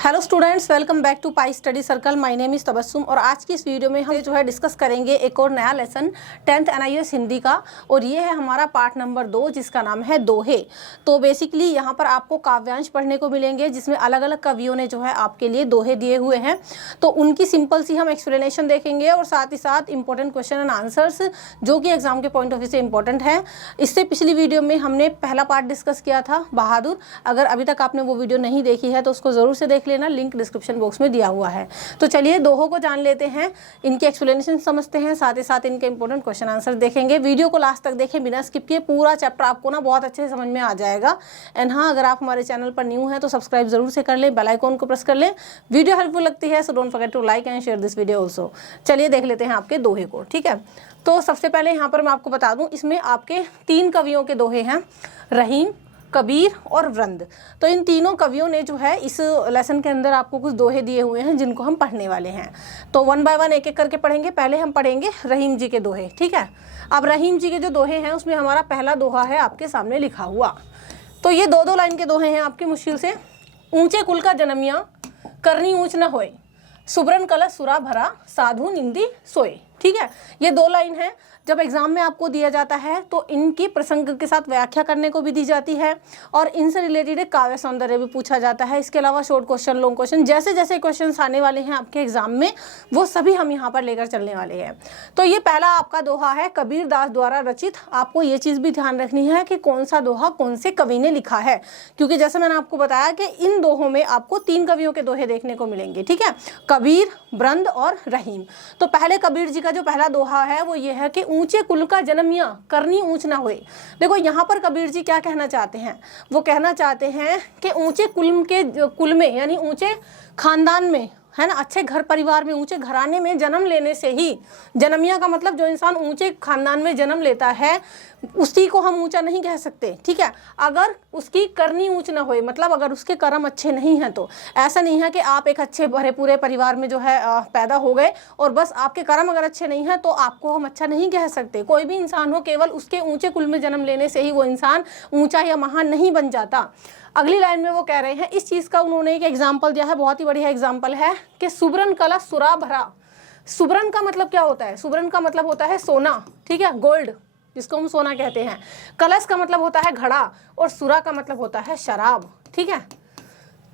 Hello students, welcome back to Pi study circle. My name is Tabassum और आज की इस वीडियो में हम जो है डिस्कस करेंगे एक और नया लेसन 10th NIS हिंदी का। और ये है हमारा पार्ट नंबर 2 जिसका नाम है दोहे। तो बेसिकली यहाँ पर आपको काव्यांश पढ़ने को मिलेंगे जिसमें अलग अलग कवियों ने जो है आपके लिए दोहे दिए हुए हैं। तो उनकी सिंपल सी हम एक्सप्लेनेशन देखेंगे और साथ ही साथ इंपॉर्टेंट क्वेश्चन एंड आंसर्स जो कि एग्जाम के पॉइंट ऑफ व्यू से इंपॉर्टेंट है। इससे पिछली वीडियो में हमने पहला पार्ट डिस्कस किया था बहादुर। अगर अभी तक आपने वो वीडियो नहीं देखी है तो उसको ज़रूर से देख लेना, लिंक डिस्क्रिप्शन बॉक्स में दिया हुआ है। तो चलिए दोहों को जान लेते हैं, इनकी एक्सप्लेनेशन समझते हैं, साथ ही साथ इनके इंपॉर्टेंट क्वेश्चन आंसर देखेंगे। वीडियो को लास्ट तक देखें बिना स्किप किए, पूरा चैप्टर आपको ना बहुत अच्छे से समझ में आ जाएगा। एंड हाँ, अगर आप हमारे चैनल पर न्यू हैं तो सब्सक्राइब जरूर से कर लें, बेल आइकॉन को प्रेस कर लें। वीडियो हेल्पफुल लगती है so don't forget to like and share this video also. चलिए देख लेते हैं आपके दोहे को, ठीक है। तो सबसे पहले यहाँ पर मैं आपको बता दूँ, इसमें आपके 3 कवियों के दोहे हैं, रहीम, कबीर और वृंद। तो इन तीनों कवियों ने जो है इस लेसन के अंदर आपको कुछ दोहे दिए हुए हैं जिनको हम पढ़ने वाले हैं। तो 1 बाय 1 एक एक करके पढ़ेंगे। पहले हम पढ़ेंगे रहीम जी के दोहे, ठीक है। अब रहीम जी के जो दोहे हैं उसमें हमारा पहला दोहा है आपके सामने लिखा हुआ। तो ये 2-2 लाइन के दोहे हैं आपके मुश्किल से। ऊंचे कुल का जनमिया, करनी ऊंच न होए, सुब्रन कलश सुरा भरा, साधु निंदी सोए। ठीक है, ये 2 लाइन है। जब एग्जाम में आपको दिया जाता है तो इनकी प्रसंग के साथ व्याख्या करने को भी दी जाती है और इनसे रिलेटेड एक काव्य सौंदर्य भी पूछा जाता है। इसके अलावा शॉर्ट क्वेश्चन, लॉन्ग क्वेश्चन, जैसे जैसे क्वेश्चंस आने वाले हैं आपके एग्जाम में वो सभी हम यहाँ पर लेकर चलने वाले हैं। तो ये पहला आपका दोहा है कबीर दास द्वारा रचित। आपको ये चीज़ भी ध्यान रखनी है कि कौन सा दोहा कौन से कवि ने लिखा है, क्योंकि जैसे मैंने आपको बताया कि इन दोहों में आपको 3 कवियों के दोहे देखने को मिलेंगे, ठीक है, कबीर, वृंद और रहीम। तो पहले कबीर जी का जो पहला दोहा है वो ये है कि ऊंचे कुल का जनमिया, करनी ऊंच ना होए। देखो यहाँ पर कबीर जी क्या कहना चाहते हैं, वो कहना चाहते हैं कि ऊंचे कुल में यानी ऊंचे खानदान में, है ना, अच्छे घर परिवार में, ऊंचे घराने में जन्म लेने से ही, जनमिया का मतलब जो इंसान ऊंचे खानदान में जन्म लेता है उसी को हम ऊंचा नहीं कह सकते, ठीक है। अगर उसकी करनी ऊंच ना होए, मतलब अगर उसके कर्म अच्छे नहीं हैं, तो ऐसा नहीं है कि आप एक अच्छे भरे पूरे परिवार में जो है पैदा हो गए और बस आपके कर्म अगर अच्छे नहीं हैं तो आपको हम अच्छा नहीं कह सकते। कोई भी इंसान हो, केवल उसके ऊंचे कुल में जन्म लेने से ही वो इंसान ऊंचा या महान नहीं बन जाता। अगली लाइन में वो कह रहे हैं, इस चीज़ का उन्होंने एक एग्जाम्पल दिया है, बहुत ही बढ़िया एग्जाम्पल है कि सुब्रन कलश सुरा भरा। सुब्रन का मतलब क्या होता है? सुब्रन का मतलब होता है सोना, ठीक है, गोल्ड, जिसको हम सोना कहते हैं। कलश का मतलब होता है घड़ा और सुरा का मतलब होता है शराब, ठीक है।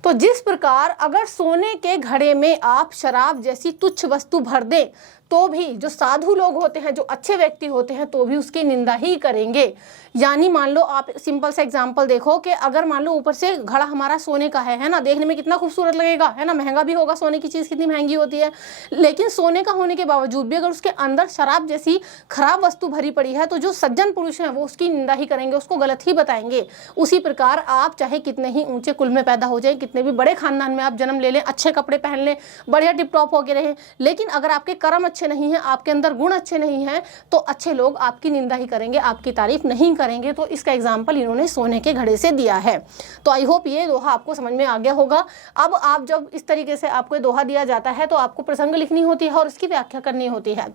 तो जिस प्रकार अगर सोने के घड़े में आप शराब जैसी तुच्छ वस्तु भर दें तो भी जो साधु लोग होते हैं, जो अच्छे व्यक्ति होते हैं, तो भी उसकी निंदा ही करेंगे। यानी मान लो आप सिंपल सा एग्जांपल देखो कि अगर मान लो ऊपर से घड़ा हमारा सोने का है ना, देखने में कितना खूबसूरत लगेगा, है ना, महंगा भी होगा, सोने की चीज़ कितनी महंगी होती है, लेकिन सोने का होने के बावजूद भी अगर उसके अंदर शराब जैसी खराब वस्तु भरी पड़ी है तो जो सज्जन पुरुष हैं वो उसकी निंदा ही करेंगे, उसको गलत ही बताएंगे। उसी प्रकार आप चाहे कितने ही ऊंचे कुल में पैदा हो जाए, कितने भी बड़े खानदान में आप जन्म ले लें, अच्छे कपड़े पहन लें, बढ़िया टिप टॉप होके रहें, लेकिन अगर आपके कर्म अच्छे नहीं हैं, आपके अंदर गुण अच्छे नहीं हैं, तो अच्छे लोग आपकी निंदा ही करेंगे, आपकी तारीफ नहीं करेंगे। तो इसका एग्जाम्पल इन्होंने सोने के घड़े से दिया है। तो आई होप ये दोहा आपको समझ में आ गया होगा। अब आप जब इस तरीके से आपको दोहा दिया जाता है तो आपको प्रसंग लिखनी होती है और इसकी व्याख्या करनी होती है।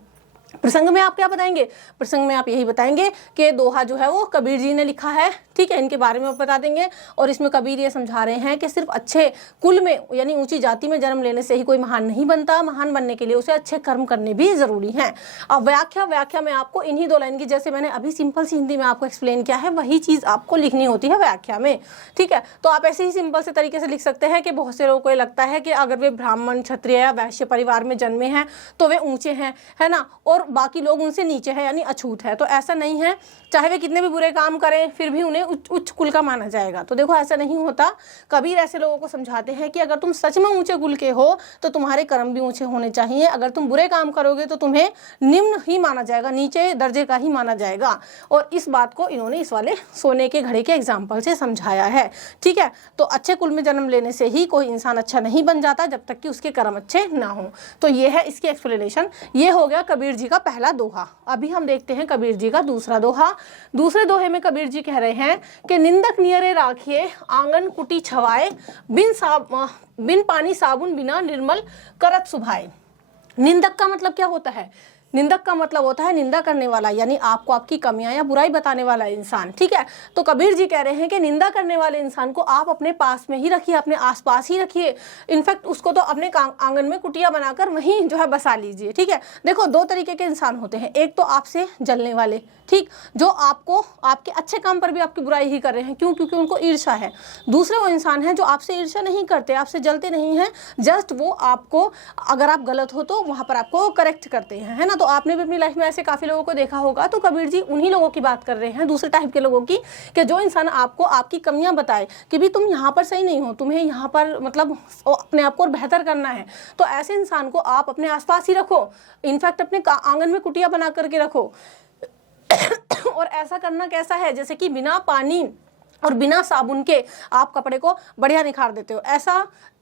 प्रसंग में आप क्या बताएंगे? प्रसंग में आप यही बताएंगे कि दोहा जो है वो कबीर जी ने लिखा है, ठीक है, इनके बारे में आप बता देंगे। और इसमें कबीर ये समझा रहे हैं कि सिर्फ अच्छे कुल में यानी ऊंची जाति में जन्म लेने से ही कोई महान नहीं बनता, महान बनने के लिए उसे अच्छे कर्म करने भी जरूरी हैं। अब व्याख्या में आपको इन्हीं 2 लाइन की, जैसे मैंने अभी सिंपल सी हिंदी में आपको एक्सप्लेन किया है, वही चीज़ आपको लिखनी होती है व्याख्या में, ठीक है। तो आप ऐसे ही सिंपल से तरीके से लिख सकते हैं कि बहुत से लोगों को लगता है कि अगर वे ब्राह्मण, क्षत्रिय या वैश्य परिवार में जन्मे हैं तो वे ऊंचे हैं, है ना, और बाकी लोग उनसे नीचे हैं यानी अछूत है। तो ऐसा नहीं है, चाहे वे कितने भी बुरे काम करें फिर भी उन्हें उच्च कुल का माना जाएगा। तो देखो ऐसा नहीं होता। कबीर ऐसे लोगों को समझाते हैं कि अगर तुम सच में ऊंचे कुल के हो तो तुम्हारे कर्म भी ऊंचे होने चाहिए। अगर तुम बुरे काम करोगे तो तुम्हें निम्न ही माना जाएगा, नीचे दर्जे का ही माना जाएगा। और इस बात को इन्होंने इस वाले सोने के घड़े के एग्जाम्पल से समझाया है, ठीक है। तो अच्छे कुल में जन्म लेने से ही कोई इंसान अच्छा नहीं बन जाता जब तक कि उसके कर्म अच्छे ना हो। तो ये है इसकी एक्सप्लेनेशन। ये हो गया कबीर जी का पहला दोहा। अभी हम देखते हैं कबीर जी का दूसरा दोहा। दूसरे दोहे में कबीर जी कह रहे हैं कि निंदक नियरे राखिए, आंगन कुटी छवाए, बिन पानी साबुन बिना निर्मल करत सुभाए। निंदक का मतलब क्या होता है? निंदक का मतलब होता है निंदा करने वाला, यानी आपको आपकी कमियां या बुराई बताने वाला इंसान, ठीक है। तो कबीर जी कह रहे हैं कि निंदा करने वाले इंसान को आप अपने पास में ही रखिए, अपने आसपास ही रखिए, इनफैक्ट उसको तो अपने आंगन में कुटिया बनाकर वहीं जो है बसा लीजिए, ठीक है। देखो दो तरीके के इंसान होते हैं, एक तो आपसे जलने वाले, ठीक, जो आपको आपके अच्छे काम पर भी आपकी बुराई ही कर रहे हैं, क्यों? क्योंकि उनको ईर्ष्या है। दूसरे वो इंसान हैं जो आपसे ईर्ष्या नहीं करते, आपसे जलते नहीं हैं, जस्ट वो आपको अगर आप गलत हो तो वहाँ पर आपको करेक्ट करते हैं, है ना। तो आपने भी अपनी लाइफ में ऐसे काफ़ी लोगों को देखा होगा। तो कबीर जी उन्हीं लोगों की बात कर रहे हैं, दूसरे टाइप के लोगों की, कि जो इंसान आपको आपकी कमियां बताए कि भी तुम यहाँ पर सही नहीं हो, तुम्हें यहाँ पर मतलब अपने आप को और बेहतर करना है, तो ऐसे इंसान को आप अपने आसपास ही रखो, इनफैक्ट अपने आंगन में कुटिया बना करके रखो। और ऐसा करना कैसा है, जैसे कि बिना पानी और बिना साबुन के आप कपड़े को बढ़िया निखार देते हो,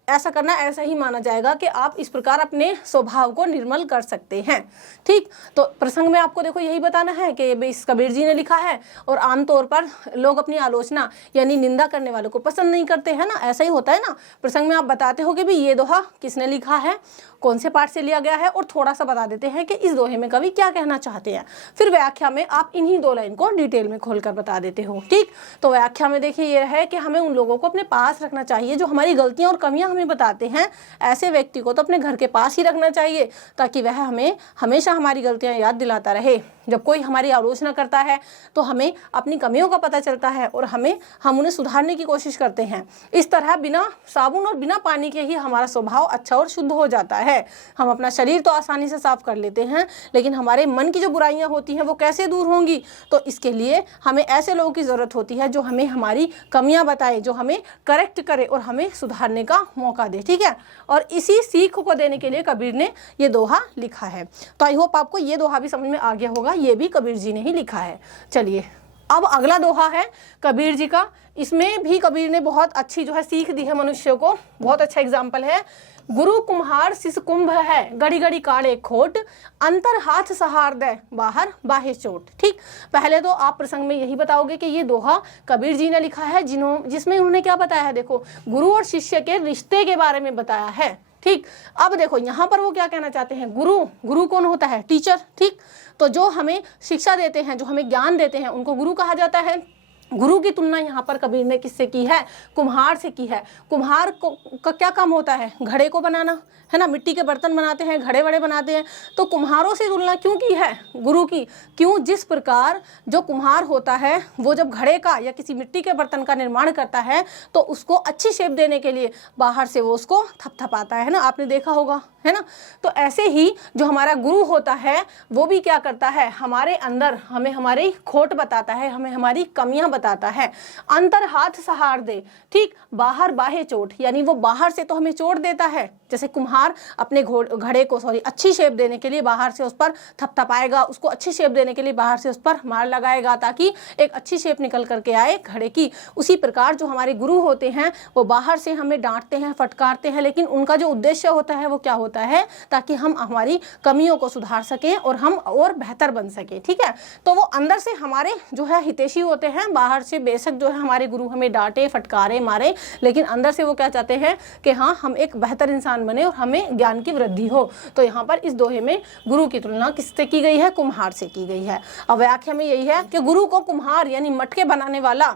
ऐसा करना ऐसा ही माना जाएगा कि आप इस प्रकार अपने स्वभाव को निर्मल कर सकते हैं, ठीक। तो प्रसंग में आपको देखो यही बताना है कि इस कबीर जी ने लिखा है, और आमतौर पर लोग अपनी आलोचना यानी निंदा करने वालों को पसंद नहीं करते हैं ना, ऐसा ही होता है ना। प्रसंग में आप बताते हो कि भाई ये दोहा किसने लिखा है, कौन से पाठ से लिया गया है, और थोड़ा सा बता देते हैं कि इस दोहे में कवि क्या कहना चाहते हैं। फिर व्याख्या में आप इन्हीं 2 लाइन को डिटेल में खोलकर बता देते हो, ठीक। तो व्याख्या में देखिए ये है कि हमें उन लोगों को अपने पास रखना चाहिए जो हमारी गलतियां और कमियां हमें बताते हैं। ऐसे व्यक्ति को तो अपने घर के पास ही रखना चाहिए, ताकि वह हमें हमेशा हमारी गलतियां याद दिलाता रहे। जब कोई हमारी आलोचना करता है तो हमें अपनी कमियों का पता चलता है और हम उन्हें सुधारने की कोशिश करते हैं। इस तरह बिना साबुन और बिना पानी के ही हमारा स्वभाव अच्छा और शुद्ध हो जाता है। हम अपना शरीर तो आसानी से साफ कर लेते हैं, लेकिन हमारे मन की जो बुराइयां होती हैं वो कैसे दूर होंगी? तो इसके लिए हमें ऐसे लोगों की ज़रूरत होती है जो हमें हमारी कमियां बताए, जो हमें करेक्ट करे और हमें सुधारने का मौका दे, ठीक है। और इसी सीख को देने के लिए कबीर ने ये दोहा लिखा है। तो आई होप आपको ये दोहा भी समझ में आ गया होगा, ये भी कबीर जी ने ही लिखा है। चलिए अब अगला दोहा है कबीर जी का। इसमें भी कबीर ने बहुत अच्छी जो है सीख दी है मनुष्य को, बहुत अच्छा एग्जाम्पल है। गुरु कुम्हार सिस कुंभ है, घड़ी घड़ी काढ़े खोट, अंतर हाथ सहार दे, बाहर बाहे चोट, ठीक। पहले तो आप प्रसंग में यही बताओगे कि ये दोहा कबीर जी ने लिखा है, जिसमें उन्होंने क्या बताया है, देखो गुरु और शिष्य के रिश्ते के बारे में बताया है, ठीक। अब देखो यहाँ पर वो क्या कहना चाहते हैं, गुरु कौन होता है? टीचर, ठीक। तो जो हमें शिक्षा देते हैं, जो हमें ज्ञान देते हैं, उनको गुरु कहा जाता है। गुरु की तुलना यहाँ पर कबीर ने किससे की है? कुम्हार से की है। कुम्हार का क्या काम होता है? घड़े को बनाना, है ना। मिट्टी के बर्तन बनाते हैं, घड़े वड़े बनाते हैं। तो कुम्हारों से तुलना क्यों की है गुरु की? क्यों? जिस प्रकार जो कुम्हार होता है वो जब घड़े का या किसी मिट्टी के बर्तन का निर्माण करता है तो उसको अच्छी शेप देने के लिए बाहर से वो उसको थपथपाता है ना, आपने देखा होगा, है ना। तो ऐसे ही जो हमारा गुरु होता है वो भी क्या करता है, हमारे अंदर हमें हमारी खोट बताता है, हमें हमारी कमियां बताता है। अंतर हाथ सहार दे, ठीक। बाहर बाहे चोट, यानी वो बाहर से तो हमें चोट देता है, जैसे कुम्हार अपने घड़े को अच्छी शेप देने के लिए बाहर से उस पर थपथपाएगा, उसको अच्छी शेप देने के लिए बाहर से उस पर मार लगाएगा ताकि एक अच्छी शेप निकल करके आए घड़े की। उसी प्रकार जो हमारे गुरु होते हैं वो बाहर से हमें डांटते हैं, फटकारते हैं, लेकिन उनका जो उद्देश्य होता है वो क्या होता है, ताकि हम हमारी कमियों को सुधार सकें और हम और बेहतर बन सके, ठीक है। तो वो अंदर से हमारे जो है हितैषी होते हैं, बाहर से बेशक जो है हमारे गुरु हमें डांटे, फटकारे, मारे, लेकिन अंदर से वो क्या चाहते हैं कि हाँ हम एक बेहतर इंसान बने और हमें ज्ञान की वृद्धि हो। तो यहाँ पर इस दोहे में गुरु की तुलना किससे की गई है? कुम्हार से की गई है। अब व्याख्या में यही है कि गुरु को कुम्हार यानी मटके बनाने वाला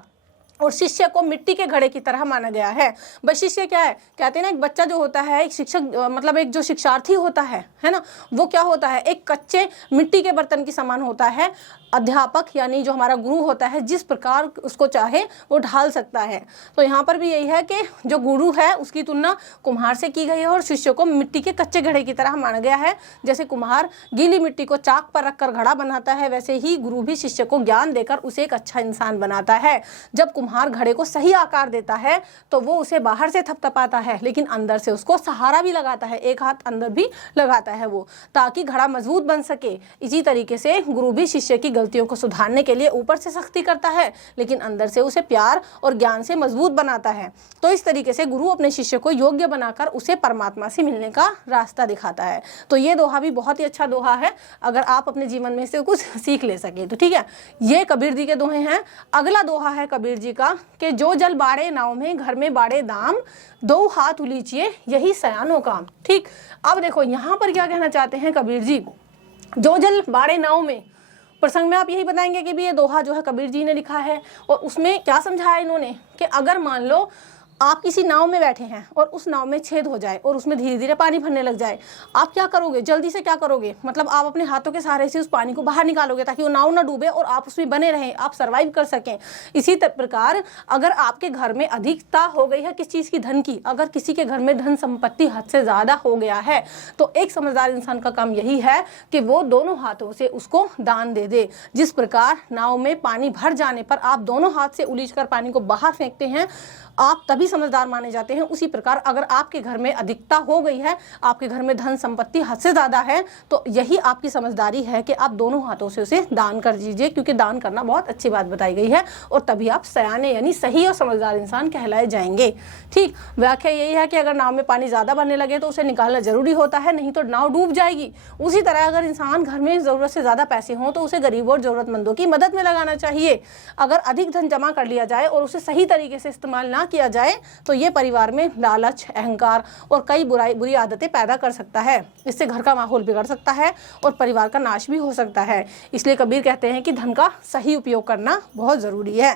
और शिष्य को मिट्टी के घड़े की तरह माना गया है। भाई शिष्य क्या है? कहते हैं ना, एक बच्चा जो होता है, एक शिक्षक मतलब एक जो शिक्षार्थी होता है ना, वो क्या होता है? एक कच्चे मिट्टी के बर्तन की समान होता है। अध्यापक यानी जो हमारा गुरु होता है जिस प्रकार उसको चाहे वो ढाल सकता है। तो यहाँ पर भी यही है कि जो गुरु है उसकी तुलना कुम्हार से की गई है और शिष्य को मिट्टी के कच्चे घड़े की तरह माना गया है। जैसे कुम्हार गीली मिट्टी को चाक पर रखकर घड़ा बनाता है, वैसे ही गुरु भी शिष्य को ज्ञान देकर उसे एक अच्छा इंसान बनाता है। जब कुम्हार घड़े को सही आकार देता है तो वो उसे बाहर से थपथपाता है, लेकिन अंदर से उसको सहारा भी लगाता है, एक हाथ अंदर भी लगाता है वो, ताकि घड़ा मजबूत बन सके। इसी तरीके से गुरु भी शिष्य की गलतियों को सुधारने के लिए ऊपर से सख्ती करता है, लेकिन अंदर से उसे प्यार और ज्ञान से मजबूत बनाता है। तो इस तरीके से गुरु अपने शिष्य को योग्य बनाकर उसे परमात्मा से मिलने का रास्ता दिखाता है। तो ये दोहा भी बहुत ही अच्छा दोहा है, अगर आप अपने जीवन में से कुछ सीख ले सके तो, ठीक है। ये कबीर जी के दोहे हैं। अगला दोहा है कबीर जी का कि जो जल बाड़े नाव में, घर में बाड़े दाम, दो हाथ उलीचिए यही सयानो काम, ठीक। अब देखो यहाँ पर क्या कहना चाहते हैं कबीर जी। जो जल बाड़े नाव में प्रसंग में आप यही बताएंगे कि भी ये दोहा जो है कबीर जी ने लिखा है। और उसमें क्या समझाया इन्होंने कि अगर मान लो आप किसी नाव में बैठे हैं और उस नाव में छेद हो जाए और उसमें धीरे धीरे पानी भरने लग जाए, आप क्या करोगे? जल्दी से क्या करोगे? मतलब आप अपने हाथों के सहारे से उस पानी को बाहर निकालोगे ताकि वो नाव ना डूबे और आप उसमें बने रहें, आप सर्वाइव कर सकें। इसी प्रकार अगर आपके घर में अधिकता हो गई है किस चीज़ की? धन की। अगर किसी के घर में धन संपत्ति हद से ज़्यादा हो गया है तो एक समझदार इंसान का काम यही है कि वो दोनों हाथों से उसको दान दे दे। जिस प्रकार नाव में पानी भर जाने पर आप दोनों हाथ से उलीचकर पानी को बाहर फेंकते हैं, आप तभी समझदार माने जाते हैं। उसी प्रकार अगर आपके घर में अधिकता हो गई है, आपके घर में धन संपत्ति हद से ज़्यादा है, तो यही आपकी समझदारी है कि आप दोनों हाथों से उसे दान कर दीजिए, क्योंकि दान करना बहुत अच्छी बात बताई गई है और तभी आप सयाने यानी सही और समझदार इंसान कहलाए जाएंगे। ठीक, व्याख्या यही है कि अगर नाव में पानी ज़्यादा भरने लगे तो उसे निकालना जरूरी होता है, नहीं तो नाव डूब जाएगी। उसी तरह अगर इंसान घर में ज़रूरत से ज़्यादा पैसे हों तो उसे गरीबों और ज़रूरतमंदों की मदद में लगाना चाहिए। अगर अधिक धन जमा कर लिया जाए और उसे सही तरीके से इस्तेमाल ना किया जाए तो ये परिवार में लालच, अहंकार और कई बुरी आदतें पैदा कर सकता है। इससे घर का माहौल बिगड़ सकता है और परिवार का नाश भी हो सकता है। इसलिए कबीर कहते हैं कि धन का सही उपयोग करना बहुत ज़रूरी है।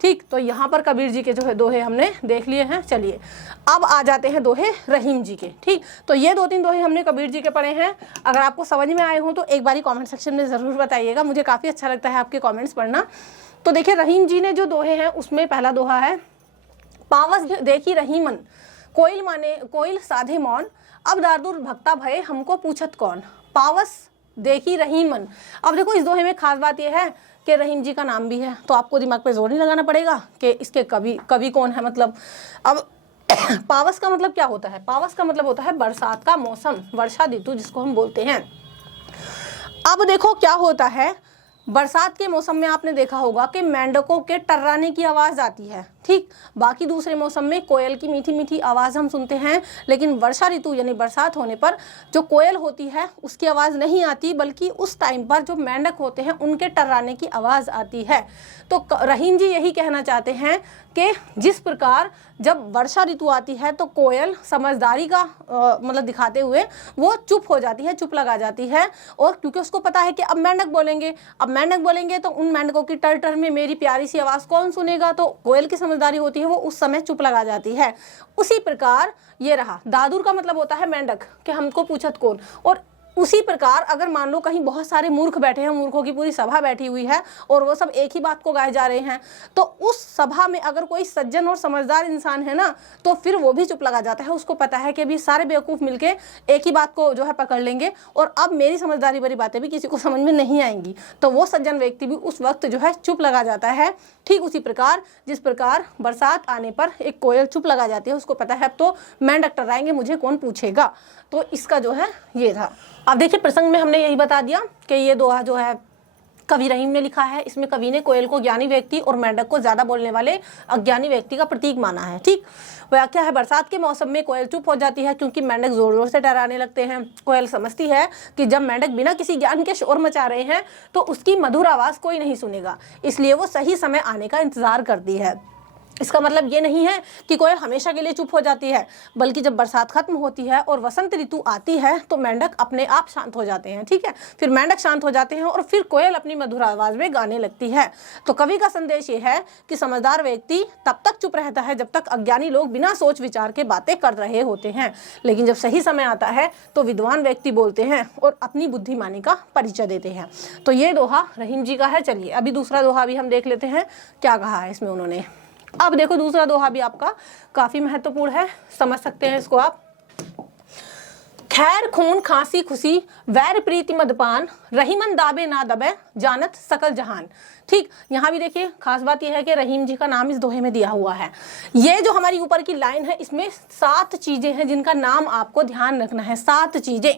ठीक, तो यहाँ पर कबीर जी के जो है दोहे हमने देख लिए हैं। चलिए अब आ जाते हैं दोहे रहीम जी के। ठीक, तो ये 2-3 दोहे हमने कबीर जी के पढ़े हैं। अगर आपको समझ में आए हों तो एक बारी कमेंट सेक्शन में ज़रूर बताइएगा, मुझे काफ़ी अच्छा लगता है आपके कमेंट्स पढ़ना। तो देखिए रहीम जी ने जो दोहे हैं उसमें पहला दोहा है, पावस देखी रहीमन, कोयल साधे मौन, अब दारदूर भक्ता भये हमको पूछत कौन। पावस देखी रहीमन। अब देखो इस दोहे में खास बात यह है कि रहीम जी का नाम भी है, तो आपको दिमाग पे जोर नहीं लगाना पड़ेगा कि इसके कवि कौन है। मतलब अब पावस का मतलब क्या होता है? पावस का मतलब होता है बरसात का मौसम, वर्षा ऋतु जिसको हम बोलते हैं। अब देखो क्या होता है, बरसात के मौसम में आपने देखा होगा कि मेंढकों के टर्राने की आवाज़ आती है। ठीक, बाकी दूसरे मौसम में कोयल की मीठी मीठी आवाज़ हम सुनते हैं, लेकिन वर्षा ऋतु यानी बरसात होने पर जो कोयल होती है उसकी आवाज़ नहीं आती, बल्कि उस टाइम पर जो मेंढक होते हैं उनके टर्राने की आवाज़ आती है। तो रहीम जी यही कहना चाहते हैं कि जिस प्रकार जब वर्षा ऋतु आती है तो कोयल समझदारी का मतलब दिखाते हुए वो चुप हो जाती है, चुप लगा जाती है, और क्योंकि उसको पता है कि अब मेंढक बोलेंगे तो उन मेंढकों की टर टर में मेरी प्यारी सी आवाज़ कौन सुनेगा, तो कोयल की समझदारी होती है वो उस समय चुप लगा जाती है। उसी प्रकार ये रहा, दादुर का मतलब होता है मेंढक कि हमको पूछत कौन। और उसी प्रकार अगर मान लो कहीं बहुत सारे मूर्ख बैठे हैं, मूर्खों की पूरी सभा बैठी हुई है और वो सब एक ही बात को गाए जा रहे हैं, तो उस सभा में अगर कोई सज्जन और समझदार इंसान है ना, तो फिर वो भी चुप लगा जाता है। उसको पता है कि अभी सारे बेवकूफ़ मिलके एक ही बात को जो है पकड़ लेंगे और अब मेरी समझदारी भरी बातें भी किसी को समझ में नहीं आएंगी, तो वो सज्जन व्यक्ति भी उस वक्त जो है चुप लगा जाता है। ठीक उसी प्रकार जिस प्रकार बरसात आने पर एक कोयल चुप लगा जाती है, उसको पता है अब तो मेंढक टर्राएंगे, मुझे कौन पूछेगा। तो इसका जो है ये था। अब देखिए प्रसंग में हमने यही बता दिया कि ये दोहा जो है कवि रहीम ने लिखा है। इसमें कवि ने कोयल को ज्ञानी व्यक्ति और मेंढक को ज़्यादा बोलने वाले अज्ञानी व्यक्ति का प्रतीक माना है। ठीक, व्याख्या है, बरसात के मौसम में कोयल चुप हो जाती है क्योंकि मेंढक जोर जोर से डराने लगते हैं। कोयल समझती है कि जब मेंढक बिना किसी ज्ञान के शोर मचा रहे हैं तो उसकी मधुर आवाज़ कोई नहीं सुनेगा, इसलिए वो सही समय आने का इंतज़ार करती है। इसका मतलब ये नहीं है कि कोयल हमेशा के लिए चुप हो जाती है, बल्कि जब बरसात खत्म होती है और वसंत ऋतु आती है तो मेंढक अपने आप शांत हो जाते हैं। ठीक है, फिर मेंढक शांत हो जाते हैं और फिर कोयल अपनी मधुर आवाज़ में गाने लगती है। तो कवि का संदेश ये है कि समझदार व्यक्ति तब तक चुप रहता है जब तक अज्ञानी लोग बिना सोच विचार के बातें कर रहे होते हैं, लेकिन जब सही समय आता है तो विद्वान व्यक्ति बोलते हैं और अपनी बुद्धिमानी का परिचय देते हैं। तो ये दोहा रहीम जी का है। चलिए अभी दूसरा दोहा भी हम देख लेते हैं क्या कहा है इसमें उन्होंने। अब देखो दूसरा दोहा भी आपका काफी महत्वपूर्ण है, समझ सकते हैं इसको आप। खैर खून खांसी खुशी वैर प्रीति मदपान, रहीमन दाबे ना दबे जानत सकल जहान। ठीक, यहाँ भी देखिए खास बात यह है कि रहीम जी का नाम इस दोहे में दिया हुआ है। ये जो हमारी ऊपर की लाइन है इसमें 7 चीजें हैं जिनका नाम आपको ध्यान रखना है। 7 चीजें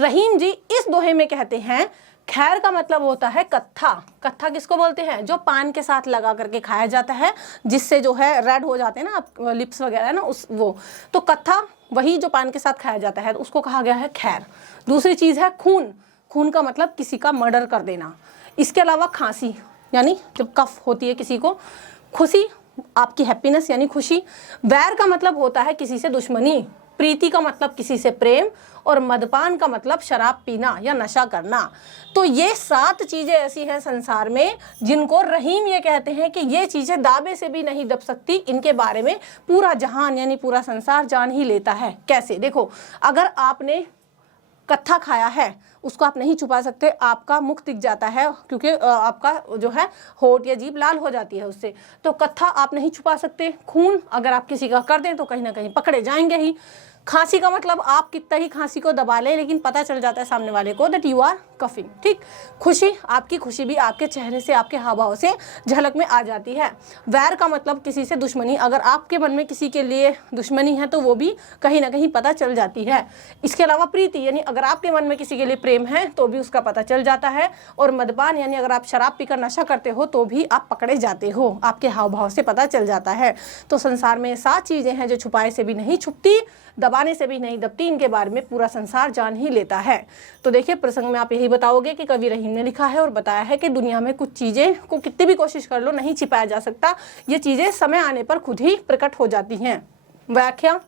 रहीम जी इस दोहे में कहते हैं। खैर का मतलब होता है कत्था। कत्था किसको बोलते हैं? जो पान के साथ लगा करके खाया जाता है, जिससे जो है रेड हो जाते हैं ना लिप्स वगैरह ना, उस वो तो कत्था वही जो पान के साथ खाया जाता है, तो उसको कहा गया है खैर। दूसरी चीज़ है खून। खून का मतलब किसी का मर्डर कर देना। इसके अलावा खांसी यानी जब कफ होती है किसी को। खुशी आपकी हैप्पीनेस यानी खुशी। वैर का मतलब होता है किसी से दुश्मनी, प्रीति का मतलब किसी से प्रेम, और मदपान का मतलब शराब पीना या नशा करना। तो ये 7 चीजें ऐसी हैं संसार में जिनको रहीम ये कहते हैं कि ये चीजें दावे से भी नहीं दब सकती, इनके बारे में पूरा जहान यानी पूरा संसार जान ही लेता है। कैसे? देखो, अगर आपने कत्था खाया है उसको आप नहीं छुपा सकते, आपका मुख दिख जाता है क्योंकि आपका जो है होठ या जीभ लाल हो जाती है उससे, तो कत्था आप नहीं छुपा सकते। खून अगर आप किसी का कर दें तो कहीं ना कहीं पकड़े जाएंगे ही। खांसी का मतलब आप कितना ही खांसी को दबा लें लेकिन पता चल जाता है सामने वाले को दैट यू आर कफिंग, ठीक। खुशी, आपकी खुशी भी आपके चेहरे से, आपके हाव भाव से झलक में आ जाती है। वैर का मतलब किसी से दुश्मनी, अगर आपके मन में किसी के लिए दुश्मनी है तो वो भी कहीं ना कहीं पता चल जाती है। इसके अलावा प्रीति यानी अगर आपके मन में किसी के लिए प्रेम है तो भी उसका पता चल जाता है। और मदपान यानी अगर आप शराब पीकर नशा करते हो तो भी आप पकड़े जाते हो, आपके हाव भाव से पता चल जाता है। तो संसार में 7 चीजें हैं जो छुपाए से भी नहीं छुपती, दबाने से भी नहीं दबती, इनके बारे में पूरा संसार जान ही लेता है। तो देखिए, प्रसंग में आप यही बताओगे कि कवि रहीम ने लिखा है और बताया है कि दुनिया में कुछ चीजें को कितनी भी कोशिश कर लो नहीं छिपाया जा सकता, ये चीजें समय आने पर खुद ही प्रकट हो जाती हैं। व्याख्या,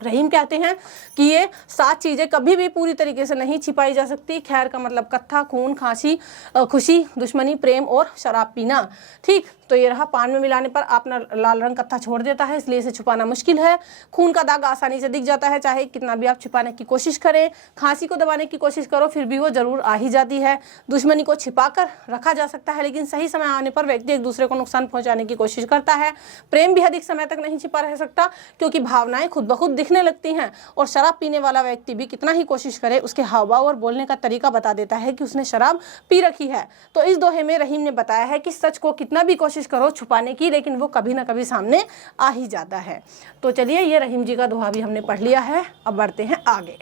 रहीम कहते हैं कि ये 7 चीज़ें कभी भी पूरी तरीके से नहीं छिपाई जा सकती। खैर का मतलब कत्था, खून, खांसी, खुशी, दुश्मनी, प्रेम और शराब पीना, ठीक। तो ये रहा, पान में मिलाने पर अपना लाल रंग कत्था छोड़ देता है, इसलिए इसे छुपाना मुश्किल है। खून का दाग आसानी से दिख जाता है, चाहे कितना भी आप छुपाने की कोशिश करें। खांसी को दबाने की कोशिश करो फिर भी वो जरूर आ ही जाती है। दुश्मनी को छिपा कर रखा जा सकता है लेकिन सही समय आने पर व्यक्ति एक दूसरे को नुकसान पहुंचाने की कोशिश करता है। प्रेम भी अधिक समय तक नहीं छिपा रह सकता क्योंकि भावनाएं खुद ब खुद दिखने लगती हैं। और शराब पीने वाला व्यक्ति भी कितना ही कोशिश करे, उसके हाव भाव और बोलने का तरीका बता देता है कि उसने शराब पी रखी है। तो इस दोहे में रहीम ने बताया है कि सच को कितना भी कोशिश करो छुपाने की, लेकिन वो कभी ना कभी सामने आ ही जाता है। तो चलिए, ये रहीम जी का दोहा भी हमने पढ़ लिया है, अब बढ़ते हैं आगे।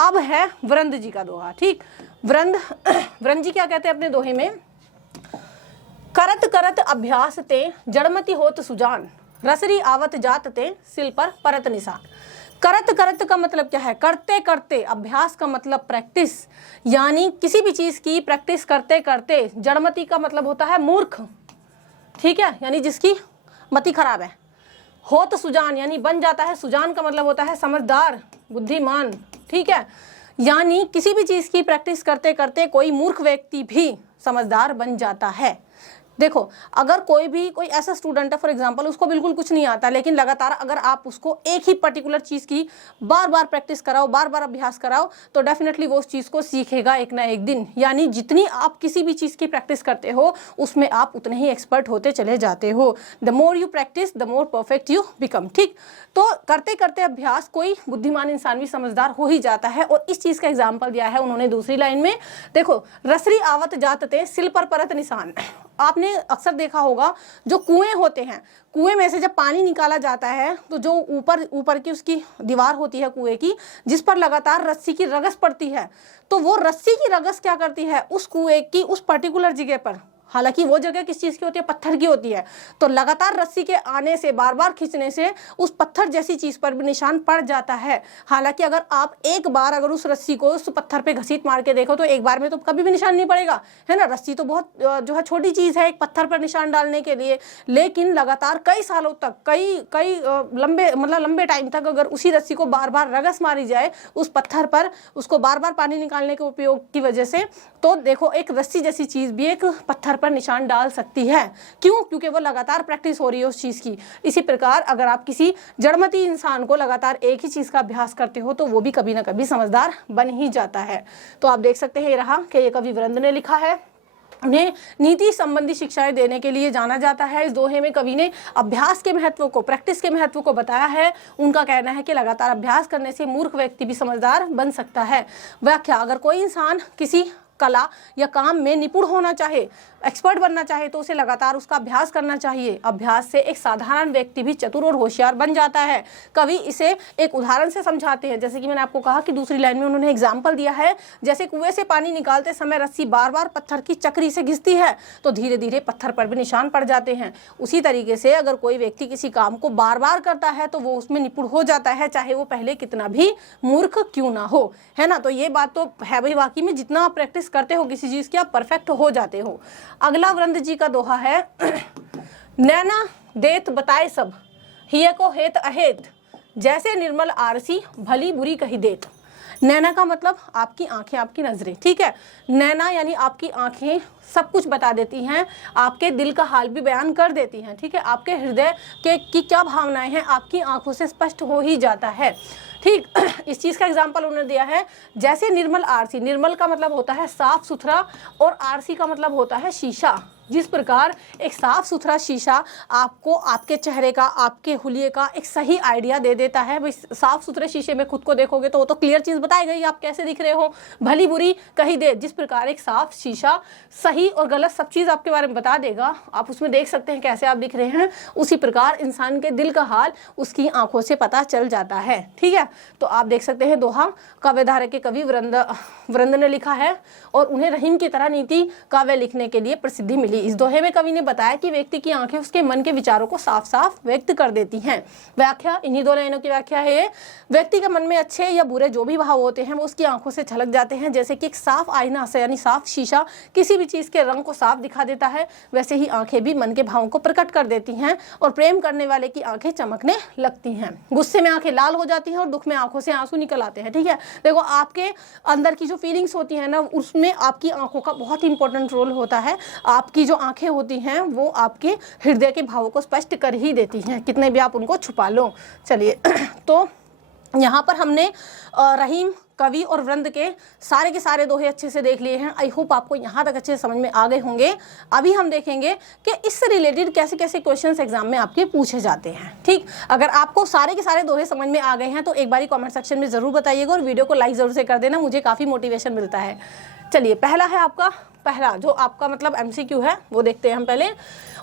अब है वृंद जी का दोहा, ठीक। वृंद जी क्या कहते हैं अपने दोहे में? करत करत अभ्यास ते जड़मति होत सुजान, रसरी आवत जात ते सिल पर परत निशान। करत करत का मतलब क्या है? करते करते। अभ्यास का मतलब प्रैक्टिस, यानी किसी भी चीज की प्रैक्टिस करते करते। जड़मति का मतलब होता है मूर्ख, ठीक है, यानी जिसकी मति खराब है। होत सुजान यानी बन जाता है। सुजान का मतलब होता है समझदार, बुद्धिमान, ठीक है, यानी किसी भी चीज की प्रैक्टिस करते करते कोई मूर्ख व्यक्ति भी समझदार बन जाता है। देखो, अगर कोई ऐसा स्टूडेंट है फॉर एग्जांपल, उसको बिल्कुल कुछ नहीं आता, लेकिन लगातार अगर आप उसको एक ही पर्टिकुलर चीज़ की बार बार प्रैक्टिस कराओ, बार बार अभ्यास कराओ, तो डेफिनेटली वो उस चीज़ को सीखेगा एक ना एक दिन। यानी जितनी आप किसी भी चीज़ की प्रैक्टिस करते हो उसमें आप उतने ही एक्सपर्ट होते चले जाते हो। The more you practice the more perfect you become, ठीक। तो करते करते अभ्यास कोई बुद्धिमान इंसान भी समझदार हो ही जाता है। और इस चीज़ का एग्जाम्पल दिया है उन्होंने दूसरी लाइन में। देखो, रसरी आवत जातते सिल पर परत निशान। आपने अक्सर देखा होगा जो कुएं होते हैं, कुएं में से जब पानी निकाला जाता है तो जो ऊपर की उसकी दीवार होती है कुएं की, जिस पर लगातार रस्सी की रगस पड़ती है, तो वो रस्सी की रगस क्या करती है, उस कुएं की उस पर्टिकुलर जगह पर, हालांकि वो जगह किस चीज़ की होती है? पत्थर की होती है। तो लगातार रस्सी के आने से, बार बार खींचने से उस पत्थर जैसी चीज़ पर भी निशान पड़ जाता है। हालांकि अगर आप एक बार अगर उस रस्सी को उस पत्थर पे घसीट मार के देखो तो एक बार में तो कभी भी निशान नहीं पड़ेगा, है ना। रस्सी तो बहुत जो है छोटी चीज़ है एक पत्थर पर निशान डालने के लिए, लेकिन लगातार कई सालों तक, कई लंबे टाइम तक अगर उसी रस्सी को बार बार रगस मारी जाए उस पत्थर पर, उसको बार बार पानी निकालने के उपयोग की वजह से, तो देखो एक रस्सी जैसी चीज़ भी एक पत्थर पर निशान डाल सकती है। क्यों? क्योंकि वो लगातार प्रैक्टिस हो रही है उस चीज़ की। इसी प्रकार अगर आप किसी जड़मती इंसान को लगातार एक ही चीज़ का अभ्यास करते हो तो वो भी कभी ना कभी समझदार बन ही जाता है। तो आप देख सकते हैं ये रहा कि ये कवि वृंद ने लिखा है। उन्हें नीति संबंधी शिक्षाएं देने के लिए जाना जाता है। इस दोहे में कवि ने अभ्यास के महत्व को, प्रैक्टिस के महत्व को बताया है। उनका कहना है कि लगातार अभ्यास करने से मूर्ख व्यक्ति भी समझदार बन सकता है। व्याख्या, अगर कोई इंसान किसी कला या काम में निपुण होना चाहे, एक्सपर्ट बनना चाहे, तो उसे लगातार उसका अभ्यास करना चाहिए। अभ्यास से एक साधारण व्यक्ति भी चतुर और होशियार बन जाता है। कवि इसे एक उदाहरण से समझाते हैं। जैसे कि मैंने आपको कहा कि दूसरी लाइन में उन्होंने एग्जाम्पल दिया है, जैसे कुएं से पानी निकालते समय रस्सी बार बार पत्थर की चक्री से घिसती है तो धीरे धीरे पत्थर पर भी निशान पड़ जाते हैं। उसी तरीके से अगर कोई व्यक्ति किसी काम को बार बार करता है तो वो उसमें निपुण हो जाता है, चाहे वो पहले कितना भी मूर्ख क्यों ना हो, है ना। तो ये बात तो है भाई, वाकई में जितना आप प्रैक्टिस करते हो किसी चीज़ की आप परफेक्ट हो जाते हो। अगला वृंद जी का दोहा है, नैना देत बताए सब, हिय को हेत अहेत, जैसे निर्मल आरसी भली बुरी कही देत। नैना का मतलब आपकी आंखें, आपकी नजरें, ठीक है। नैना यानी आपकी आंखें सब कुछ बता देती हैं, आपके दिल का हाल भी बयान कर देती हैं, ठीक है। आपके हृदय के की क्या भावनाएं हैं आपकी आंखों से स्पष्ट हो ही जाता है, ठीक। इस चीज़ का एग्जाम्पल उन्होंने दिया है, जैसे निर्मल आरसी, निर्मल का मतलब होता है साफ सुथरा और आरसी का मतलब होता है शीशा। जिस प्रकार एक साफ सुथरा शीशा आपको आपके चेहरे का, आपके हुलिये का एक सही आइडिया दे देता है। भाई साफ सुथरे शीशे में खुद को देखोगे तो वो तो क्लियर चीज़ बताएगा ही आप कैसे दिख रहे हो, भली बुरी कही दे। जिस प्रकार एक साफ शीशा सही और गलत सब चीज़ आपके बारे में बता देगा, आप उसमें देख सकते हैं कैसे आप दिख रहे हैं, उसी प्रकार इंसान के दिल का हाल उसकी आंखों से पता चल जाता है, ठीक है। तो आप देख सकते हैं दोहा काव्यधारा के कवि वृंद ने लिखा है और उन्हें रहीम की तरह नीति काव्य लिखने के लिए प्रसिद्धि मिली। इस दोहे में कवि ने बताया कि व्यक्ति की आंखें उसके मन के विचारों को साफ साफ व्यक्त कर देती हैं। व्याख्या, इन्हीं दो लाइनों की व्याख्या है, व्यक्ति के मन में अच्छे या बुरे जो भी भाव होते हैं वो उसकी आंखों से झलक जाते हैं। जैसे कि एक साफ आईना से यानी साफ शीशा किसी भी चीज़ के रंग को साफ दिखा देता है, वैसे ही आंखें भी मन के भावों को प्रकट कर देती हैं और प्रेम करने वाले की आंखें चमकने लगती हैं। गुस्से में आंखें लाल हो जाती हैं और दुख में आंखों से आंसू निकल आते हैं, ठीक है। देखो आपके अंदर की जो फीलिंग्स होती है ना, उसमें आपकी आंखों का बहुत इंपॉर्टेंट रोल होता है। आपकी जो आंखें होती हैं वो आपके हृदय के भावों को स्पष्ट कर ही देती हैं, कितने भी आप उनको छुपा लो। चलिए तो यहाँ पर हमने रहीम, कवि और वृंद के सारे दोहे अच्छे से देख लिए हैं। आई होप आपको यहाँ तक अच्छे से समझ में आ गए होंगे। अभी हम देखेंगे कि इससे रिलेटेड कैसे कैसे क्वेश्चंस एग्जाम में आपके पूछे जाते हैं, ठीक। अगर आपको सारे के सारे दोहे समझ में आ गए हैं तो एक बारी कमेंट सेक्शन में ज़रूर बताइएगा और वीडियो को लाइक ज़रूर से कर देना, मुझे काफ़ी मोटिवेशन मिलता है। चलिए पहला है आपका, पहला जो आपका मतलब MCQ है वो देखते हैं हम पहले।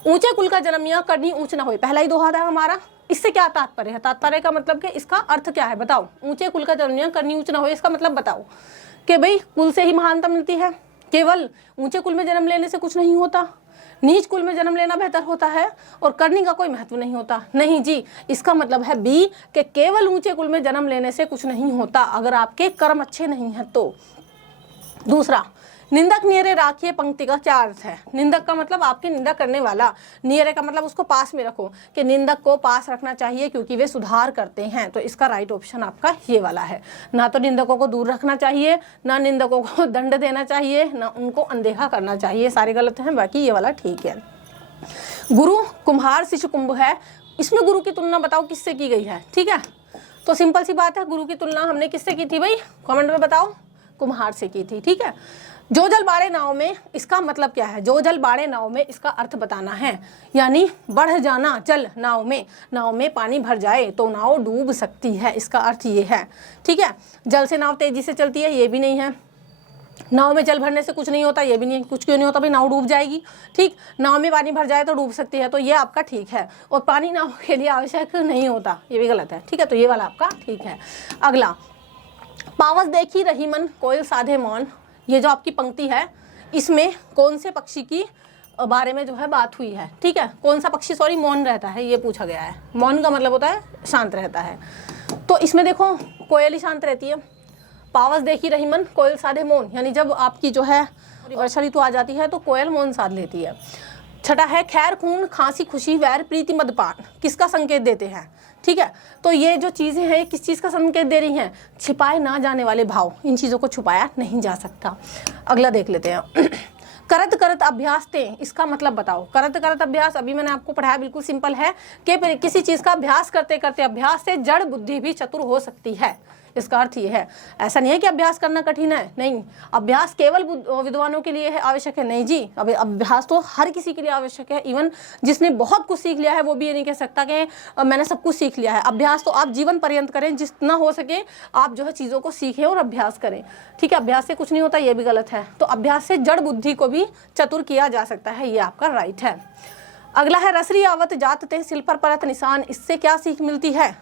ऊंचे कुल का जन्मिया करनी ऊंच ना होए, पहला ही दोहा था हमारा। इससे क्या तात्पर्य है? तात्पर्य का मतलब कि इसका अर्थ क्या है बताओ। ऊंचे कुल का जन्मिया करनी ऊंच ना होए, इसका मतलब बताओ कि भाई कुल से ही महानता मिलती है, केवल ऊंचे कुल में जन्म लेने से कुछ नहीं होता, नीच कुल में जन्म लेना बेहतर होता है और करनी का कोई महत्व नहीं होता। नहीं जी, इसका मतलब है बी कि केवल ऊंचे कुल में जन्म लेने से कुछ नहीं होता अगर आपके कर्म अच्छे नहीं हैं तो। दूसरा, निंदक नियरे राखिए पंक्ति का क्या अर्थ है? निंदक का मतलब आपकी निंदा करने वाला, नियरे का मतलब उसको पास में रखो, कि निंदक को पास रखना चाहिए क्योंकि वे सुधार करते हैं। तो इसका राइट ऑप्शन आपका ये वाला है। ना तो निंदकों को दूर रखना चाहिए, ना निंदकों को दंड देना चाहिए, ना उनको अनदेखा करना चाहिए, सारे गलत हैं, बाकी ये वाला ठीक है। गुरु कुम्हार शिशु कुंभ है, इसमें गुरु की तुलना बताओ किससे की गई है, ठीक है। तो सिंपल सी बात है, गुरु की तुलना हमने किससे की थी भाई, कमेंट में बताओ, कुम्हार से की थी, ठीक है। जो जल बाड़े नाव में, इसका मतलब क्या है? जो जल बाड़े नाव में, इसका अर्थ बताना है, यानी बढ़ जाना जल नाव में पानी भर जाए तो नाव डूब सकती है, इसका अर्थ ये है, ठीक है। जल से नाव तेजी से चलती है, ये भी नहीं है। नाव में जल भरने से कुछ नहीं होता, ये भी नहीं, कुछ क्यों नहीं होता भाई, नाव डूब जाएगी, ठीक। नाव में पानी भर जाए तो डूब सकती है, तो ये आपका ठीक है। और पानी नाव के लिए आवश्यक नहीं होता, ये भी गलत है, ठीक है। तो ये वाला आपका ठीक है। अगला, पावस देखी रही मन कोयल साधे मौन, ये जो आपकी पंक्ति है इसमें कौन से पक्षी की बारे में जो है बात हुई है, ठीक है। कौन सा पक्षी मौन रहता है, ये पूछा गया है। मौन का मतलब होता है शांत रहता है, तो इसमें देखो कोयल ही शांत रहती है। पावस देखी रही मन कोयल साधे मौन, यानी जब आपकी जो है वर्षा ऋतु आ जाती है तो कोयल मौन साध लेती है। छठा है खैर खून खांसी खुशी वैर प्रीति मदपान, किसका संकेत देते हैं, ठीक है। तो ये जो चीज़ें हैं किस चीज़ का संकेत दे रही हैं? छिपाए ना जाने वाले भाव, इन चीज़ों को छुपाया नहीं जा सकता। अगला देख लेते हैं, करत करत अभ्यास ते, इसका मतलब बताओ। करत करत अभ्यास अभी मैंने आपको पढ़ाया, बिल्कुल सिंपल है कि किसी चीज़ का अभ्यास करते करते अभ्यास से जड़ बुद्धि भी चतुर हो सकती है, इसका अर्थ ये है। ऐसा नहीं है कि अभ्यास करना कठिन है, नहीं, अभ्यास केवल विद्वानों के लिए है आवश्यक है, नहीं जी। अब अभ्यास तो हर किसी के लिए आवश्यक है, इवन जिसने बहुत कुछ सीख लिया है वो भी ये नहीं कह सकता कि मैंने सब कुछ सीख लिया है। अभ्यास तो आप जीवन पर्यंत करें, जितना हो सके आप जो है चीज़ों को सीखें और अभ्यास करें, ठीक है। अभ्यास से कुछ नहीं होता, ये भी गलत है। तो अभ्यास से जड़ बुद्धि को भी चतुर किया जा सकता है, ये आपका राइट है। अगला है रसरी आवत जात ते सिल पर परत निशान, इससे क्या सीख मिलती है?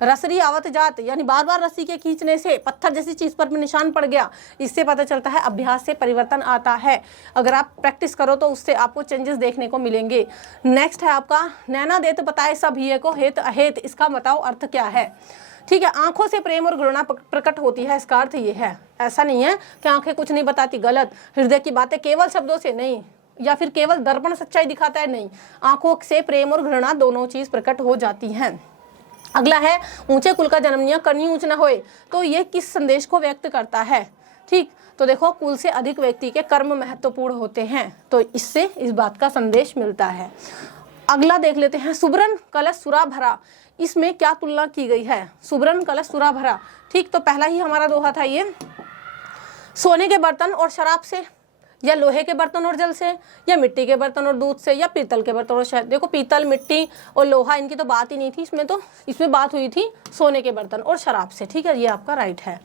रसरी आवत जात यानी बार बार रस्सी के खींचने से पत्थर जैसी चीज़ पर निशान पड़ गया, इससे पता चलता है अभ्यास से परिवर्तन आता है। अगर आप प्रैक्टिस करो तो उससे आपको चेंजेस देखने को मिलेंगे। नेक्स्ट है आपका नैना देत बताए सब हिये को हेत अहेत, इसका बताओ अर्थ क्या है, ठीक है। आंखों से प्रेम और घृणा प्रकट होती है, इसका अर्थ ये है। ऐसा नहीं है कि आंखें कुछ नहीं बताती, गलत। हृदय की बातें केवल शब्दों से नहीं, या फिर केवल दर्पण सच्चाई दिखाता है, नहीं, आंखों से प्रेम और घृणा दोनों चीज़ प्रकट हो जाती हैं। अगला है ऊंचे कुल का जन्मनिया करनी ऊंच न होए, तो ये किस संदेश को व्यक्त करता है? ठीक, तो देखो कुल से अधिक व्यक्ति के कर्म महत्वपूर्ण होते हैं, तो इससे इस बात का संदेश मिलता है। अगला देख लेते हैं, सुबरन कलश सुरा भरा, इसमें क्या तुलना की गई है? सुबरन कलश सुरा भरा, ठीक, तो पहला ही हमारा दोहा था ये, सोने के बर्तन और शराब से, या लोहे के बर्तन और जल से, या मिट्टी के बर्तन और दूध से, या पीतल के बर्तन और शहद। देखो पीतल, मिट्टी और लोहा इनकी तो बात ही नहीं थी इसमें, तो इसमें बात हुई थी सोने के बर्तन और शराब से। ठीक है, ये आपका राइट है।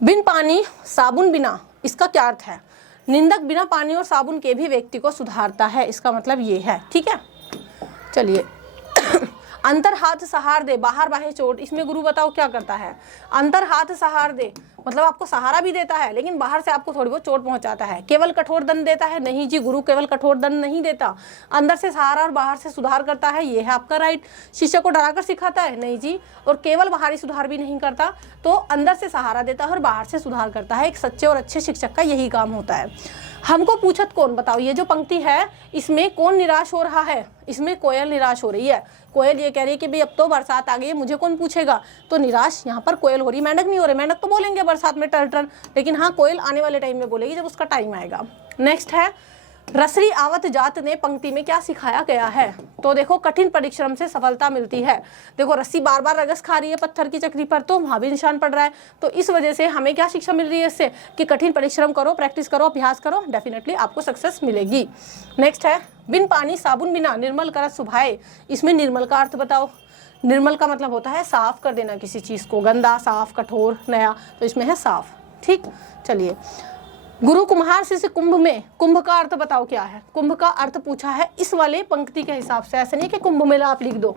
बिन पानी साबुन बिना, इसका क्या अर्थ है? निंदक बिना पानी और साबुन के भी व्यक्ति को सुधारता है, इसका मतलब ये है। ठीक है, चलिए अंतर हाथ सहार दे बाहर बाहे चोट, इसमें गुरु बताओ क्या करता है? अंतर हाथ सहार दे मतलब आपको सहारा भी देता है, लेकिन बाहर से आपको थोड़ी बहुत चोट पहुंचाता है। केवल कठोर दंड देता है? नहीं जी, गुरु केवल कठोर दंड नहीं देता, अंदर से सहारा और बाहर से सुधार करता है, ये है आपका राइट। शिष्य को डराकर सिखाता है? नहीं जी, और केवल बाहरी सुधार भी नहीं करता, तो अंदर से सहारा देता है और बाहर से सुधार करता है। एक सच्चे और अच्छे शिक्षक का यही काम होता है। हमको पूछत कौन, बताओ ये जो पंक्ति है इसमें कौन निराश हो रहा है? इसमें कोयल निराश हो रही है। कोयल ये कह रही है कि भाई अब तो बरसात आ गई है, मुझे कौन पूछेगा, तो निराश यहाँ पर कोयल हो रही, मेंढक नहीं हो रहे। मेंढक तो बोलेंगे बरसात में टर टर, लेकिन हाँ कोयल आने वाले टाइम में बोलेगी जब उसका टाइम आएगा। नेक्स्ट है, रसरी आवत जात ने पंक्ति में क्या सिखाया गया है? तो देखो कठिन परिश्रम से सफलता मिलती है। देखो रस्सी बार बार रगस खा रही है पत्थर की चक्री पर, तो वहां भी निशान पड़ रहा है, तो इस वजह से हमें क्या शिक्षा मिल रही है इससे कि कठिन परिश्रम करो, प्रैक्टिस करो, अभ्यास करो, डेफिनेटली आपको सक्सेस मिलेगी। नेक्स्ट है, बिन पानी साबुन बिना निर्मल करत सुभाए, इसमें निर्मल का अर्थ बताओ। निर्मल का मतलब होता है साफ कर देना किसी चीज को, गंदा, साफ, कठोर, नया, तो इसमें है साफ। ठीक, चलिए गुरु कुम्हार से कुंभ में, कुंभ का अर्थ बताओ क्या है? कुंभ का अर्थ पूछा है इस वाले पंक्ति के हिसाब से, ऐसा नहीं कि कुंभ मेला आप लिख दो।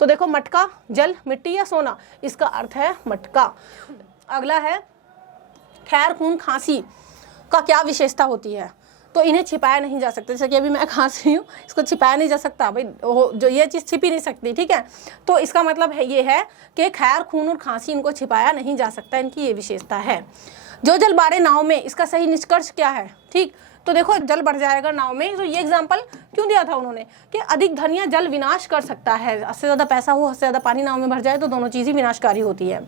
तो देखो मटका, जल, मिट्टी या सोना, इसका अर्थ है मटका। अगला है, खैर खून खांसी का क्या विशेषता होती है? तो इन्हें छिपाया नहीं जा सकता, जैसे कि अभी मैं खांस रही हूँ, इसको छिपाया नहीं जा सकता भाई, जो ये चीज़ छिपी नहीं सकती। ठीक है, तो इसका मतलब है ये है कि खैर खून और खांसी इनको छिपाया नहीं जा सकता, इनकी ये विशेषता है। जो जल बाढ़े नाव में, इसका सही निष्कर्ष क्या है? ठीक, तो देखो जल बढ़ जाएगा नाव में, तो ये एग्जाम्पल क्यों दिया था उन्होंने कि अधिक धन या जल विनाश कर सकता है, हद से ज़्यादा पैसा हो, हद से ज़्यादा पानी नाव में भर जाए तो दोनों चीज़ें विनाशकारी होती है।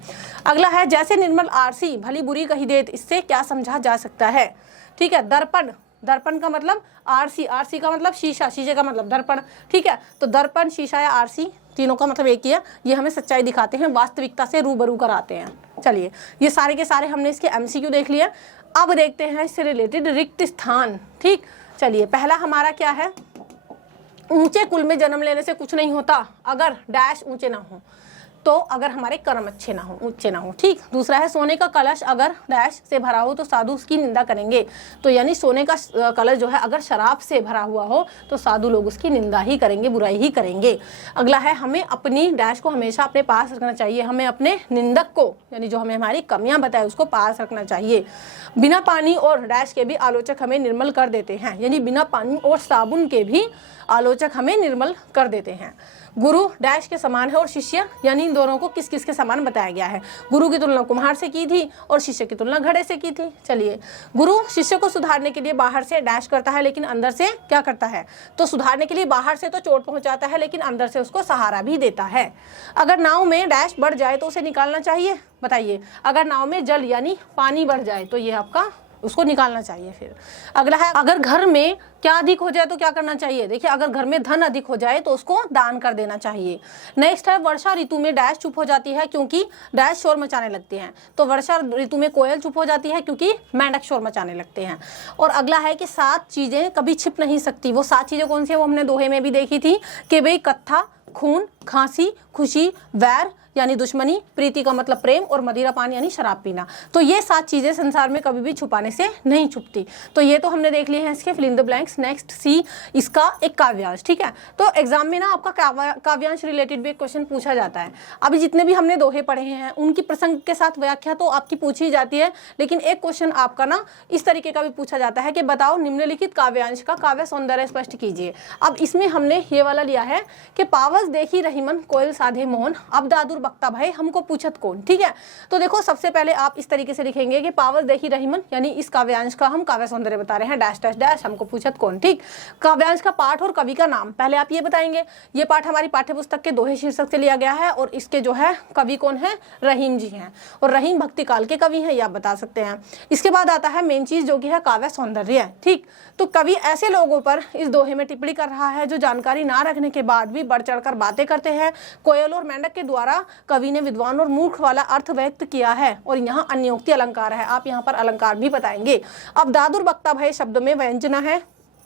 अगला है, जैसे निर्मल आरसी भली बुरी कही देत, इससे क्या समझा जा सकता है? ठीक है, दर्पण, दर्पण का मतलब आरसी, आरसी का मतलब शीशा, शीशे का मतलब दर्पण। ठीक है, तो दर्पण, शीशा या आरसी तीनों का मतलब एक ही है, ये हमें सच्चाई दिखाते हैं, वास्तविकता से रूबरू कराते हैं। चलिए ये सारे के सारे हमने इसके एमसीक्यू देख लिए। अब देखते हैं इससे रिलेटेड रिक्त स्थान। ठीक, चलिए पहला हमारा क्या है, ऊंचे कुल में जन्म लेने से कुछ नहीं होता अगर डैश ऊंचे ना हो, तो अगर हमारे कर्म अच्छे ना हो, ऊंचे ना हो। ठीक, दूसरा है, सोने का कलश अगर डैश से भरा हो तो साधु उसकी निंदा करेंगे, तो यानी सोने का कलश जो है अगर शराब से भरा हुआ हो तो साधु लोग उसकी निंदा ही करेंगे, बुराई ही करेंगे। अगला है, हमें अपनी डैश को हमेशा अपने पास रखना चाहिए, हमें अपने निंदक को यानी जो हमें हमारी कमियां बताए उसको पास रखना चाहिए। बिना पानी और डैश के भी आलोचक हमें निर्मल कर देते हैं, यानी बिना पानी और साबुन के भी आलोचक हमें निर्मल कर देते हैं। गुरु डैश के समान है और शिष्य, यानी इन दोनों को किस किस के समान बताया गया है? गुरु की तुलना कुम्हार से की थी और शिष्य की तुलना घड़े से की थी। चलिए, गुरु शिष्य को सुधारने के लिए बाहर से डैश करता है लेकिन अंदर से क्या करता है? तो सुधारने के लिए बाहर से तो चोट पहुंचाता है लेकिन अंदर से उसको सहारा भी देता है। अगर नाव में डैश बढ़ जाए तो उसे निकालना चाहिए, बताइए। अगर नाव में जल यानी पानी बढ़ जाए तो ये आपका उसको निकालना चाहिए। फिर अगला है, अगर घर में क्या अधिक हो जाए तो क्या करना चाहिए? देखिए, अगर घर में धन अधिक हो जाए तो उसको दान कर देना चाहिए। नेक्स्ट है, वर्षा ऋतु में डैश चुप हो जाती है क्योंकि डैश शोर मचाने लगते हैं, तो वर्षा ऋतु में कोयल चुप हो जाती है क्योंकि मेंढक शोर मचाने लगते हैं। और अगला है कि 7 चीजें कभी छिप नहीं सकती, वो 7 चीजें कौन सी है? वो हमने दोहे में भी देखी थी कि भाई कत्था, खून, खांसी, खुशी, वैर यानी दुश्मनी, प्रीति का मतलब प्रेम, और मदिरा पान यानी शराब पीना। तो ये 7 चीजें संसार में कभी भी छुपाने से नहीं छुपती। तो ये तो हमने देख लिए हैं इसके fill in the blanks. Next C, इसका एक काव्यांश। ठीक है, तो एग्जाम में ना आपका काव्यांश रिलेटेड भी एक क्वेश्चन पूछा जाता है। अभी जितने भी हमने दोहे पढ़े हैं उनकी प्रसंग के साथ व्याख्या तो आपकी पूछी जाती है, लेकिन एक क्वेश्चन आपका ना इस तरीके का भी पूछा जाता है कि बताओ निम्नलिखित काव्यांश का काव्य सौंदर्य स्पष्ट कीजिए। अब इसमें हमने ये वाला लिया है कि पावस देखी रही रहीमन कोयल साधे मोहन, अब दादुर बक्ता भाई हमको पूछत कौन। ठीक है, तो देखो सबसे पहले आप इस तरीके से लिखेंगे कि पावस देखी रहीमन, यानी इस काव्यांश का हम काव्य सौंदर्य बता रहे हैं, डैश डैश डैश हमको पूछत कौन। ठीक, काव्यांश का पाठ और कवि का नाम पहले आप ये बताएंगे। ये पाठ हमारी पाठ्यपुस्तक के दोहे शीर्षक से लिया गया है और इसके जो है कवि कौन है, रहीम जी हैं, और रहीम भक्ति काल के कवि हैं, ये आप बता सकते हैं। इसके बाद आता है मेन चीज जो कि है काव्य सौंदर्य। ठीक, तो कवि ऐसे लोगों पर इस दोहे में टिप्पणी कर रहा है जो जानकारी ना रखने के बाद भी बढ़ चढ़कर बातें करते हैं। कोयल और मेंढक के द्वारा कवि ने विद्वान और मूर्ख वाला अर्थ व्यक्त किया है और यहाँ अन्योक्ति अलंकार है, आप यहाँ पर अलंकार भी बताएंगे। अब दादुर बक्ता भय शब्द में व्यंजना है,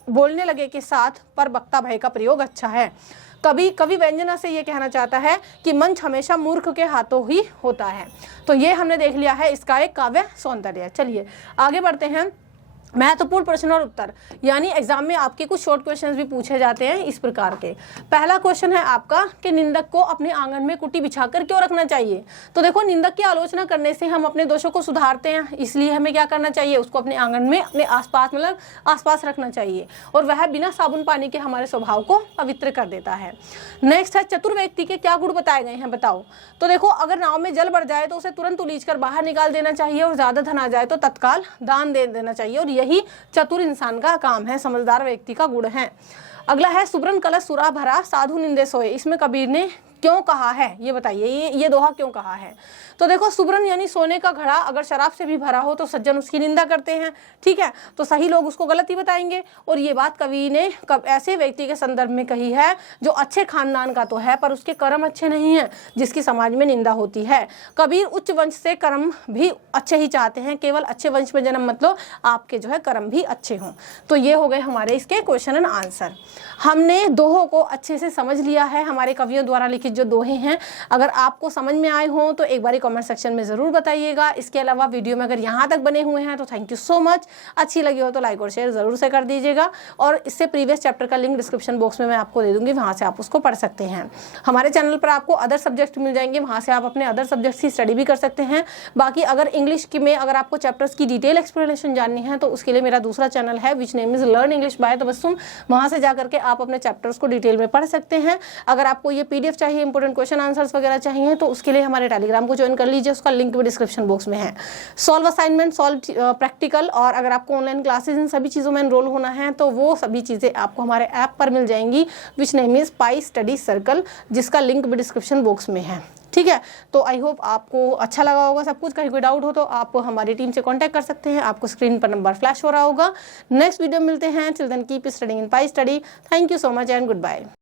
बोलने लगे के साथ पर बक्ता भय का प्रयोग अच्छा है। कवि व्यंजना से ये कहना चाहता है कि मंच हमेशा मूर्ख के हाथों ही होता है। तो ये हमने देख लिया है इसका एक काव्य सौंदर्य। चलिए आगे बढ़ते हैं। महत्वपूर्ण प्रश्न और उत्तर, यानी एग्जाम में आपके कुछ शॉर्ट क्वेश्चंस भी पूछे जाते हैं इस प्रकार के। पहला क्वेश्चन है आपका कि निंदक को अपने आंगन में कुटी बिछाकर क्यों रखना चाहिए। तो देखो, निंदक की आलोचना करने से हम अपने दोषों को सुधारते हैं, इसलिए हमें क्या करना चाहिए, उसको अपने आंगन में अपने आसपास मतलब आसपास रखना चाहिए, और वह बिना साबुन पानी के हमारे स्वभाव को पवित्र कर देता है। नेक्स्ट है चतुर व्यक्ति के क्या गुण बताए गए हैं, बताओ। तो देखो, अगर नाव में जल बढ़ जाए तो उसे तुरंत उलीच कर बाहर निकाल देना चाहिए, और ज्यादा धन आ जाए तो तत्काल दान दे देना चाहिए, और यही चतुर इंसान का काम है, समझदार व्यक्ति का गुण है। अगला है सुब्रन कलश सुरा भरा साधु निंदे सोए, इसमें कबीर ने क्यों कहा है, ये बताइए, ये दोहा क्यों कहा है। तो देखो, सुब्रन यानी सोने का घड़ा अगर शराब से भी भरा हो तो सज्जन उसकी निंदा करते हैं। ठीक है, तो सही लोग उसको गलत ही बताएंगे, और ये बात कवि ने ऐसे व्यक्ति के संदर्भ में कही है जो अच्छे खानदान का तो है पर उसके कर्म अच्छे नहीं है, जिसकी समाज में निंदा होती है। कबीर उच्च वंश से कर्म भी अच्छे ही चाहते हैं, केवल अच्छे वंश में जन्म मतलब आपके जो है कर्म भी अच्छे हों। तो ये हो गए हमारे इसके क्वेश्चन एंड आंसर। हमने दोहों को अच्छे से समझ लिया है, हमारे कवियों द्वारा लिखित जो दोहे हैं। अगर आपको समझ में आए हों तो एक बार कमेंट सेक्शन में जरूर बताइएगा। इसके अलावा वीडियो में अगर यहाँ तक बने हुए हैं तो थैंक यू सो मच। अच्छी लगी हो तो लाइक और शेयर जरूर से कर दीजिएगा, और इससे प्रीवियस चैप्टर का लिंक डिस्क्रिप्शन बॉक्स में मैं आपको दे दूंगी, वहाँ से आप उसको पढ़ सकते हैं। हमारे चैनल पर आपको अदर सब्जेक्ट मिल जाएंगे, वहाँ से आप अपने अदर सब्जेक्ट्स की स्टडी भी कर सकते हैं। बाकी अगर इंग्लिश में अगर आपको चैप्टर्स की डिटेल एक्सप्लेनेशन जाननी है तो उसके लिए मेरा दूसरा चैनल है which name is learn English by Tabassum, वहाँ से जाकर के आप अपने चैप्टर्स को डिटेल में पढ़ सकते हैं। अगर आपको ये PDF चाहिए, इंपोर्टेंट क्वेश्चन आंसर्स वगैरह चाहिए, तो उसके लिए हमारे टेलीग्राम को ज्वाइन कर लीजिए, उसका लिंक भी डिस्क्रिप्शन बॉक्स में है। सॉल्व असाइनमेंट, सॉल्व प्रैक्टिकल, और अगर आपको ऑनलाइन क्लासेस इन सभी चीज़ों में एनरोल होना है तो वो सभी चीज़ें आपको हमारे ऐप पर मिल जाएंगी which name is pi study circle, जिसका लिंक भी डिस्क्रिप्शन बॉक्स में है। ठीक है, तो आई होप आपको अच्छा लगा होगा सब कुछ। कहीं कोई डाउट हो तो आप हमारी टीम से कांटेक्ट कर सकते हैं, आपको स्क्रीन पर नंबर फ्लैश हो रहा होगा। नेक्स्ट वीडियो मिलते हैं, till then keep studying in Pi study. Thank you so much and good bye.